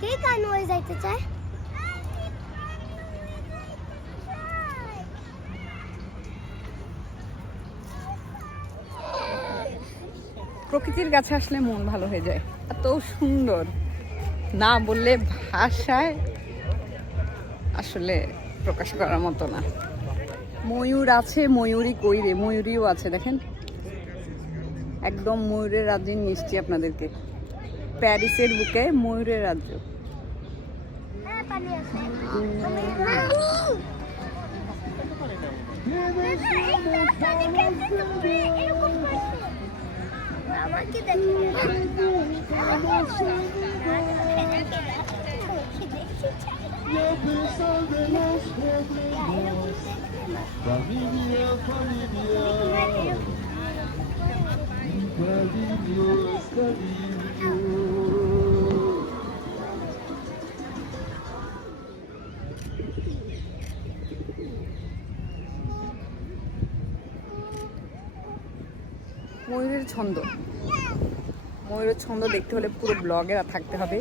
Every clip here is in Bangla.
কে যাইতে চায় প্রকৃতির কাছে আসলে মন ভালো হয়ে যায়। এত সুন্দর। না বললে ভাষায় আসলে প্রকাশ করার মতো না। ময়ূর আছে ময়ূরী কইরে ময়ূরীও আছে, দেখেন। একদম ময়ূরের রাজ্যে মিষ্টি আপনাদেরকে প্যারিসের বুকে ময়ূরের রাজ্য. ময়ূরের ছন্দ। ময়ূরের ছন্দ দেখতে হলে পুরো ব্লগে থাকতে হবে।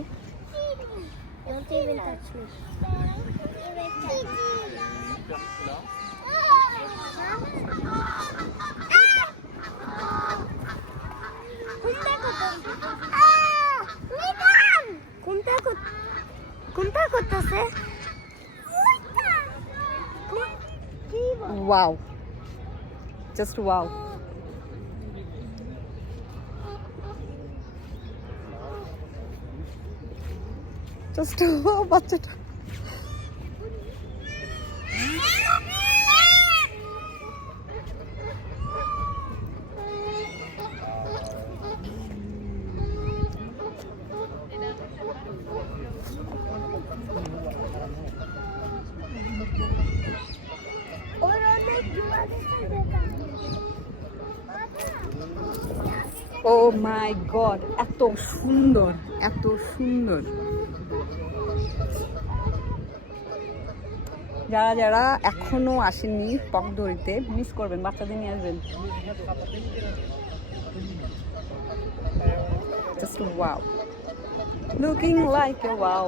কোনটা করতেছে কি বল? ওয়াও জাস্ট ওয়াও জাস্ট বাচ্চাটা ও মাই গড, এত সুন্দর। এত সুন্দর। যারা যারা এখনও আসেননি পকদড়িতে মিস করবেন, বাচ্চাদের নিয়ে আসবেন। Just looking like a wow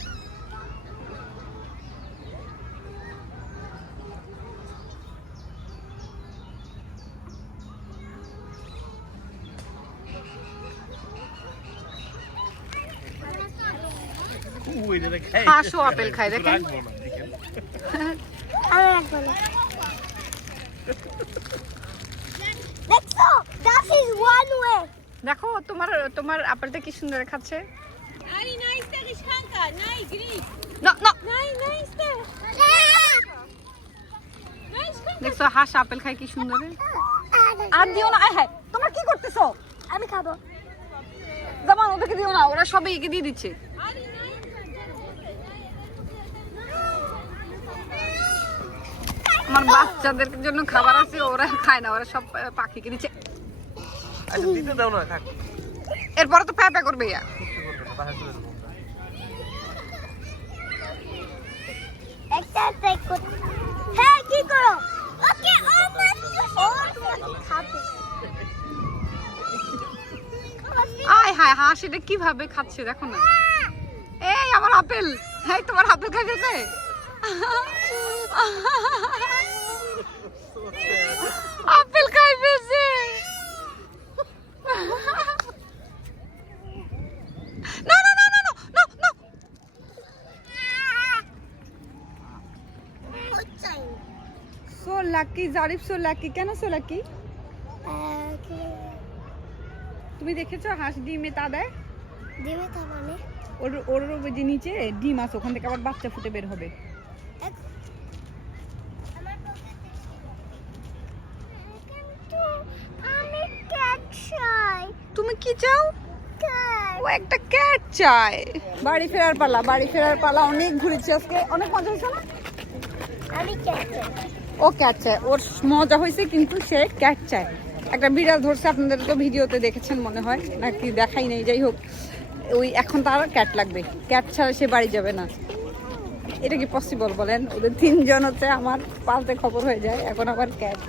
হাঁসও apple খায়, দেখেন। দেখো তোমার তোমার আপেলটা কি সুন্দর খাচ্ছে? দেখছ হাঁস আপেল খায় কি সুন্দর? আর দিও না হায় তোমার কি করতেছো? আমি খাব। জামান ওদেরকে দিও না ওরা সবাই একে দিয়ে দিচ্ছে। আমার বাচ্চাদের জন্য খাবার আছে ওরা খায় না ওরা সব আহ, পাখিকে দিচ্ছে। আচ্ছা দিতে দাও না থাক এরপরে তো প্যাপা করবে ইয়া। বাসায় একটা ট্রাই কর হ্যাঁ কি করো? ওকে ও মাছ খাবে। আয় হায় হাঁস এটা কীভাবে খাচ্ছে দেখো না। এই আমার আপেল। হ্যাঁ তোমার আপেল খাই ফেলছে আপেল খাই ফেলছে। So lucky Zarif so lucky কেন সো লাকি? তুমি দেখেছ হাঁস ডিমে তা দেয়? দেবে তা মানে? ওর ওর নিচে ডিম আছে ওখান থেকে আবার বাচ্চা ফুটে বের হবে। চাই তুমি কি চাও? ও একটা ক্যাট চায়। বাড়ি ফেরার পালা, বাড়ি ফেরার পালা, অনেক ঘুরেছি আজকে। অনেক মজা হয়েছে না? আমি ও ক্যাট চায়। ওর মজা হয়েছে, কিন্তু সে ক্যাট চায়। একটা বিড়াল ধরছে আপনাদের তো ভিডিওতে দেখেছেন মনে হয়, নাকি দেখাই নেই, যাই হোক। ওই এখন তার ক্যাট লাগবে। ক্যাট ছাড়া সে বাড়ি যাবে না। এটা কি পসিবল বলেন? ওদের তিনজন হচ্ছে আমার পাল্টে খবর হয়ে যায়, এখন আবার ক্যাট